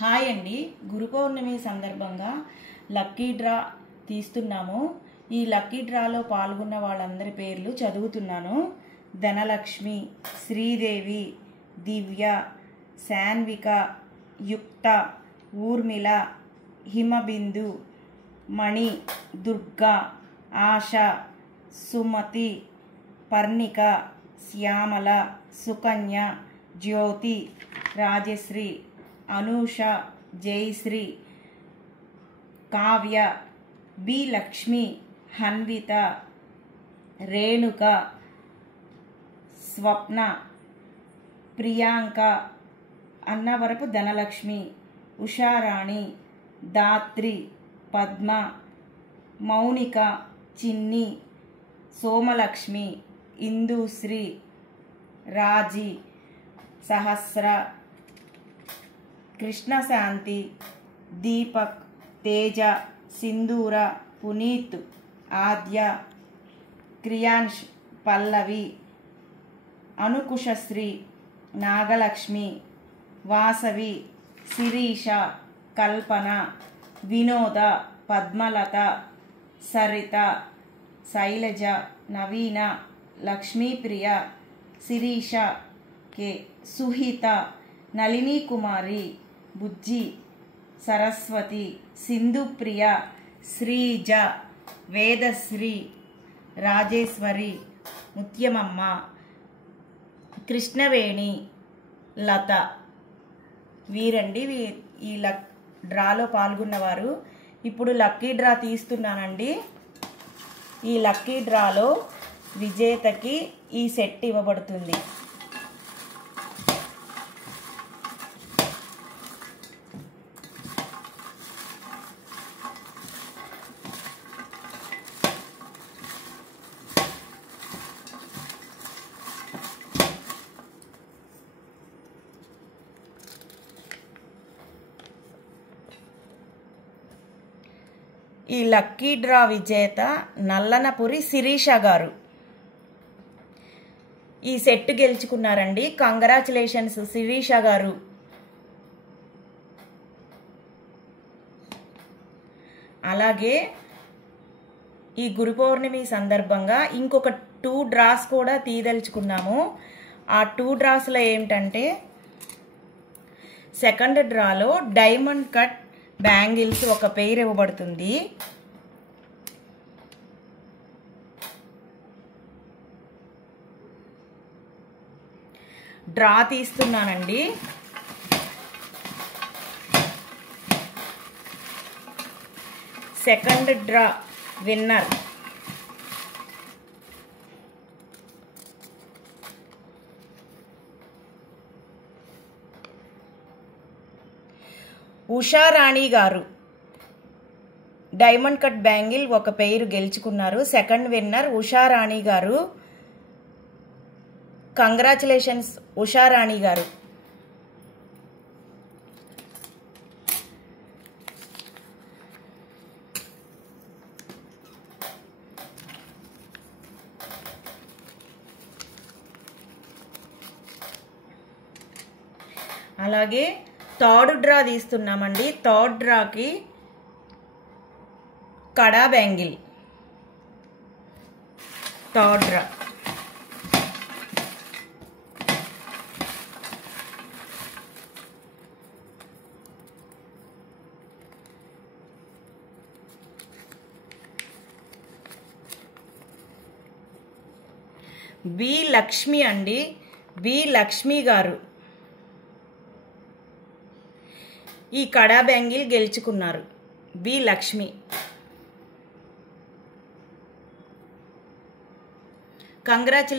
Hi అండి, గురు పౌర్ణమి సందర్భంగా lucky draw తీస్తున్నాము. ఈ లక్కీ డ్రాలో పాల్గొన్న వాళ్ళందరి పేర్లు చదువుతున్నాను. ధనలక్ష్మి, శ్రీదేవి, దివ్య, శాన్విక, యుక్త, ఊర్మిళ, హిమబిందు, మణి, దుర్గా, ఆశ, సుమతి, పర్ణిక, శ్యామల, సుకన్య, జ్యోతి, రాజశ్రీ, అనూష, జయశ్రీ, కావ్య, బి లక్ష్మి, హన్విత, రేణుక, స్వప్న, ప్రియాంక, అన్నవరపు ధనలక్ష్మి, ఉషారాణి, దాత్రి, పద్మ, మౌనిక, చిన్ని, సోమలక్ష్మి, ఇందుశ్రీ, రాజీ, సహస్ర, కృష్ణశాంతి, దీపక్, తేజ, సింధూర, పునీత్, ఆద్య, క్రియాన్ష్, పల్లవి, అనుకుశశ్రీ, నాగలక్ష్మి, వాసవి, శిరీష, కల్పన, వినోద, పద్మలత, సరిత, శైలజ, నవీన, లక్ష్మీప్రియ, శిరీష, కే, సుహిత, నళిని కుమారి, బుజ్జి, సరస్వతి, సింధుప్రియ, శ్రీజ, వేదశ్రీ, రాజేశ్వరి, ముత్యమమ్మ, కృష్ణవేణి, లత. వీరండి ఈ డ్రాలో పాల్గొన్నవారు. ఇప్పుడు లక్కీ డ్రా తీస్తున్నానండి. ఈ లక్కీ డ్రాలో విజేతకి ఈ సెట్ ఇవ్వబడుతుంది. ఈ లక్కీ డ్రా విజేత నల్లనపురి శిరీష గారు ఈ సెట్ గెలుచుకున్నారండి. కంగ్రాచులేషన్స్ శిరీష గారు. అలాగే ఈ గురు పౌర్ణమి సందర్భంగా ఇంకొక 2 డ్రాస్ కూడా తీయదలుచుకున్నాము. ఆ 2 డ్రాస్లో ఏమిటంటే, సెకండ్ డ్రాలో డైమండ్ కట్ బ్యాంగిల్స్ ఒక పెయిర్ ఇవ్వబడుతుంది. డ్రా తీస్తున్నానండి. సెకండ్ డ్రా విన్నర్ ఉషారాణి గారు. డైమండ్ కట్ బ్యాంగిల్ ఒక పెయిర్ గెలుచుకున్నారు. సెకండ్ విన్నర్ ఉషారాణి గారు. కంగ్రాచులేషన్స్ ఉషారాణి గారు. అలాగే థర్డ్ డ్రా తీస్తున్నామండి. థర్డ్ డ్రాకి కడా bangle. Third draw B Lakshmi అండి. బి లక్ష్మి గారు ఈ కడా బ్యాంగిల్ గెలుచుకున్నారు. బి లక్ష్మి. కంగ్రాచులేషన్స్.